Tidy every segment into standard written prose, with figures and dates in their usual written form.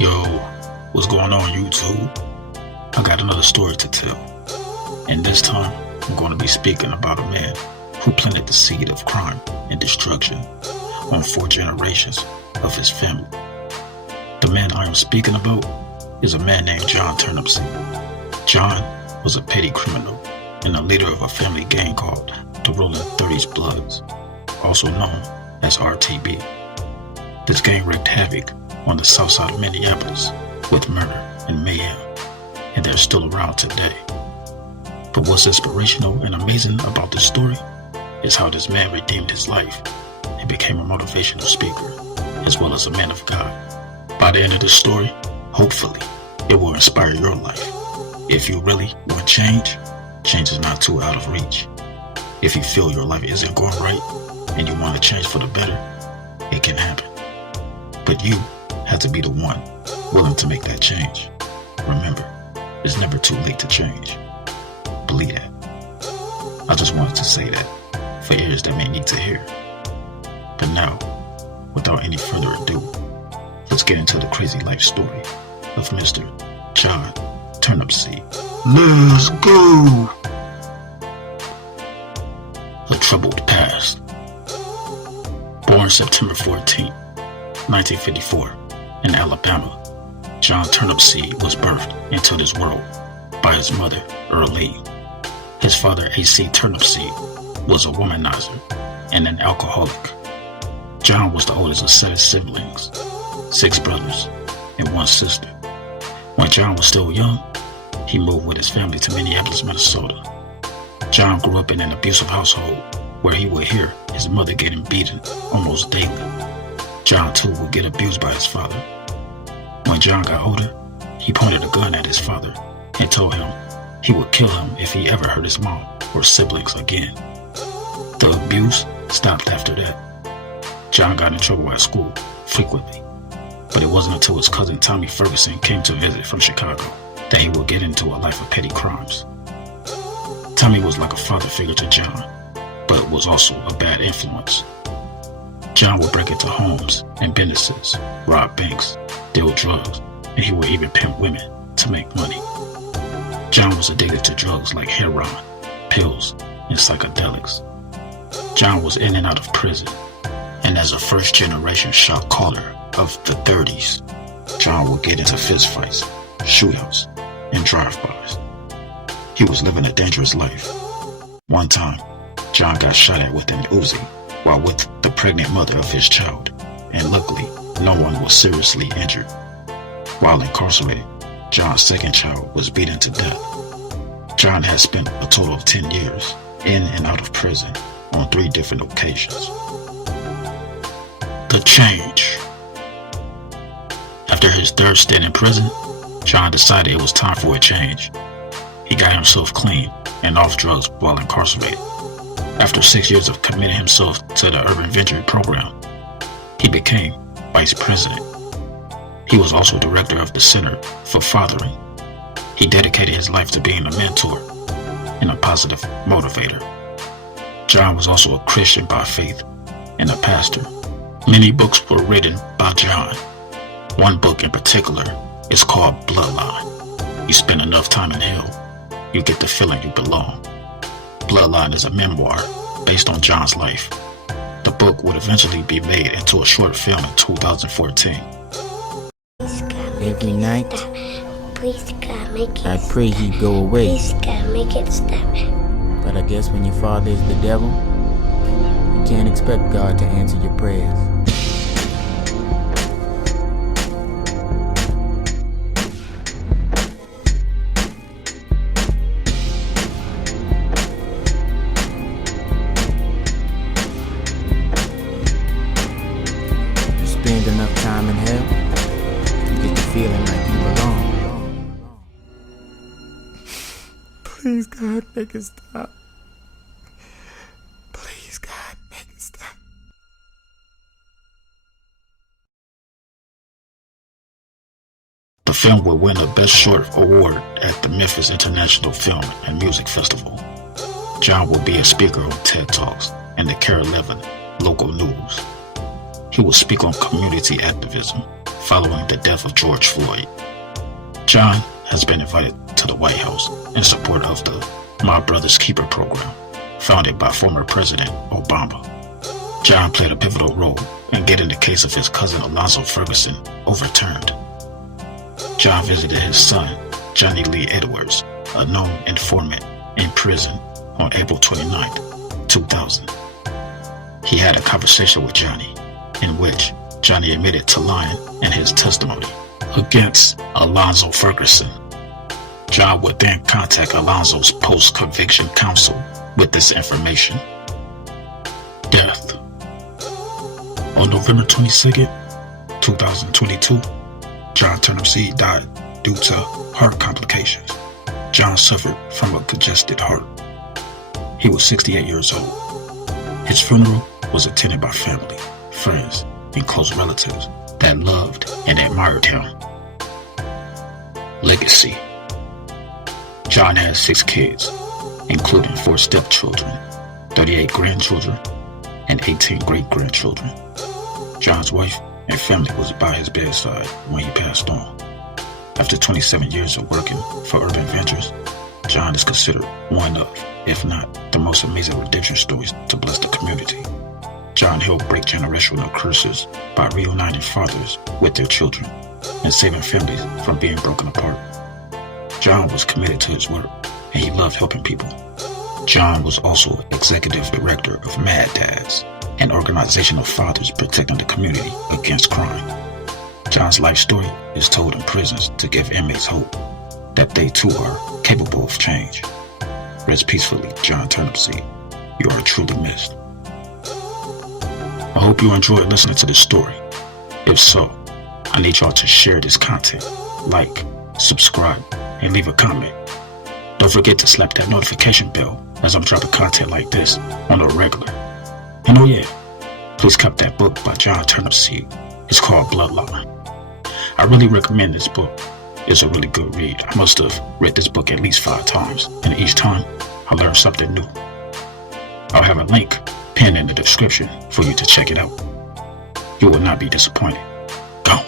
Yo, what's going on YouTube? I got another story to tell. And this time, I'm going to be speaking about a man who planted the seed of crime and destruction on 4 generations of his family. The man I am speaking about is a man named John Turnipseed. John was a petty criminal and a leader of a family gang called the Rolling 30s Bloods, also known as RTB. This gang wreaked havoc on the south side of Minneapolis with murder and mayhem, and they're still around today. But what's inspirational and amazing about this story is how this man redeemed his life and became a motivational speaker, as well as a man of God. By the end of this story, hopefully, it will inspire your life. If you really want change, change is not too out of reach. If you feel your life isn't going right and you want to change for the better, it can happen. But you have to be the one willing to make that change. Remember, it's never too late to change. Believe that. I just wanted to say that for ears that may need to hear. But now, without any further ado, let's get into the crazy life story of Mr. John Turnipseed. Let's go! A troubled past. Born September 14, 1954, in Alabama, John Turnipseed was birthed into this world by his mother, Earlene. His father, A.C. Turnipseed, was a womanizer and an alcoholic. John was the oldest of 7 siblings, 6 brothers, and 1 sister. When John was still young, he moved with his family to Minneapolis, Minnesota. John grew up in an abusive household where he would hear his mother getting beaten almost daily. John too would get abused by his father. When John got older, he pointed a gun at his father and told him he would kill him if he ever hurt his mom or siblings again. The abuse stopped after that. John got in trouble at school frequently, but it wasn't until his cousin Tommy Ferguson came to visit from Chicago that he would get into a life of petty crimes. Tommy was like a father figure to John, but was also a bad influence. John would break into homes and businesses, rob banks, deal drugs, and he would even pimp women to make money. John was addicted to drugs like heroin, pills, and psychedelics. John was in and out of prison, and as a first-generation shot caller of the 30s, John would get into fistfights, shootouts, and drive-bys. He was living a dangerous life. One time, John got shot at with an Uzi while with the pregnant mother of his child, and luckily, no one was seriously injured. While incarcerated, John's second child was beaten to death. John had spent a total of 10 years in and out of prison on 3 different occasions. The change. After his 3rd stint in prison, John decided it was time for a change. He got himself clean and off drugs while incarcerated. After 6 years of committing himself to the Urban Venture program, he became vice president. He was also director of the Center for Fathering. He dedicated his life to being a mentor and a positive motivator. John was also a Christian by faith and a pastor. Many books were written by John. One book in particular is called Bloodline. You spend enough time in hell, you get the feeling you belong. Bloodline is a memoir based on John's life. The book would eventually be made into a short film in 2014. Every night, Please God, make it I pray he'd go away. Please God, make it stop. But I guess when your father is the devil, you can't expect God to answer your prayers. You spend enough time in hell, you get the feeling like you belong. Please, God, make it stop. Please, God, make it stop. The film will win the Best Short Award at the Memphis International Film and Music Festival. John will be a speaker on TED Talks and the Care 11 local news. he would speak on community activism following the death of George Floyd. John has been invited to the White House in support of the My Brother's Keeper program, founded by former President Obama. John played a pivotal role in getting the case of his cousin Alonzo Ferguson overturned. John visited his son, Johnny Lee Edwards, a known informant, in prison on April 29, 2000. He had a conversation with Johnny, in which Johnny admitted to lying in his testimony against Alonzo Ferguson. John would then contact Alonzo's post-conviction counsel with this information. Death. On November 22nd, 2022, John Turnipseed died due to heart complications. John suffered from a congested heart. He was 68 years old. His funeral was attended by family, friends, and close relatives that loved and admired him. Legacy. John has 6 kids, including 4 stepchildren, 38 grandchildren, and 18 great-grandchildren. John's wife and family was by his bedside when he passed on. After 27 years of working for Urban Ventures, John is considered one of, if not the most amazing redemption stories to bless the community. John helped break generational curses by reuniting fathers with their children and saving families from being broken apart. John was committed to his work, and he loved helping people. John was also executive director of Mad Dads, an organization of fathers protecting the community against crime. John's life story is told in prisons to give inmates hope that they too are capable of change. Rest peacefully, John Turnipseed. You are truly missed. I hope you enjoyed listening to this story. If so, I need y'all to share this content, like, subscribe, and leave a comment. Don't forget to slap that notification bell as I'm dropping content like this on a regular. And oh yeah, please cop that book by John Turnipseed. It's called Bloodline. I really recommend this book. It's a really good read. I must have read this book at least 5 times, and each time I learned something new. I'll have a link pinned in the description for you to check it out. You will not be disappointed. Gone.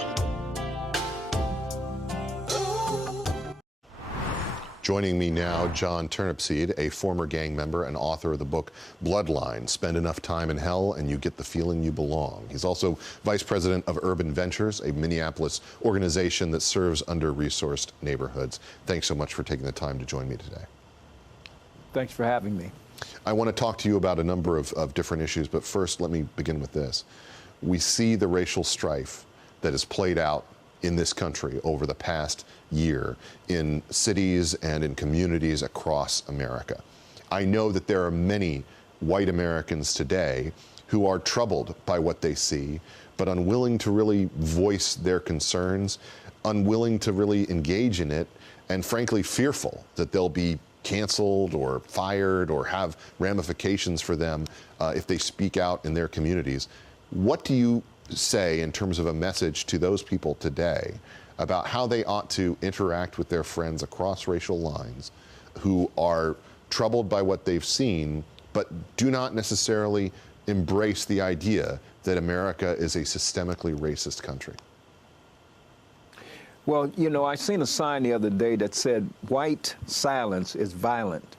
Joining me now, John Turnipseed, a former gang member and author of the book Bloodline, Spend Enough Time in Hell and You Get the Feeling You Belong. He's also vice president of Urban Ventures, a Minneapolis organization that serves under-resourced neighborhoods. Thanks so much for taking the time to join me today. Thanks for having me. I want to talk to you about a number of different issues, but first let me begin with this. We see the racial strife that has played out in this country over the past year in cities and in communities across America. I know that there are many white Americans today who are troubled by what they see, but unwilling to really voice their concerns, unwilling to really engage in it, and frankly fearful that they'll be canceled or fired or have ramifications for them if they speak out in their communities. What do you say in terms of a message to those people today about how they ought to interact with their friends across racial lines who are troubled by what they've seen, but do not necessarily embrace the idea that America is a systemically racist country? Well, you know, I seen a sign the other day that said, "White silence is violent,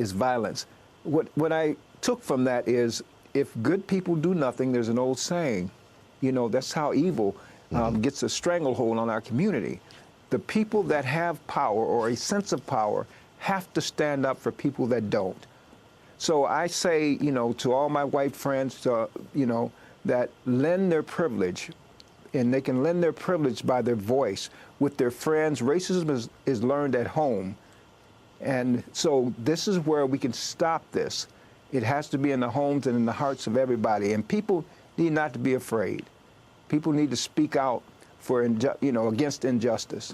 is violence." What I took from that is, if good people do nothing, there's an old saying, you know, that's how evil gets a stranglehold on our community. The people that have power or a sense of power have to stand up for people that don't. So I say, you know, to all my white friends, you know, that lend their privilege, and they can lend their privilege by their voice with their friends. Racism is learned at home. And so this is where we can stop this. It has to be in the homes and in the hearts of everybody. And people need not to be afraid. People need to speak out for, you know, against injustice.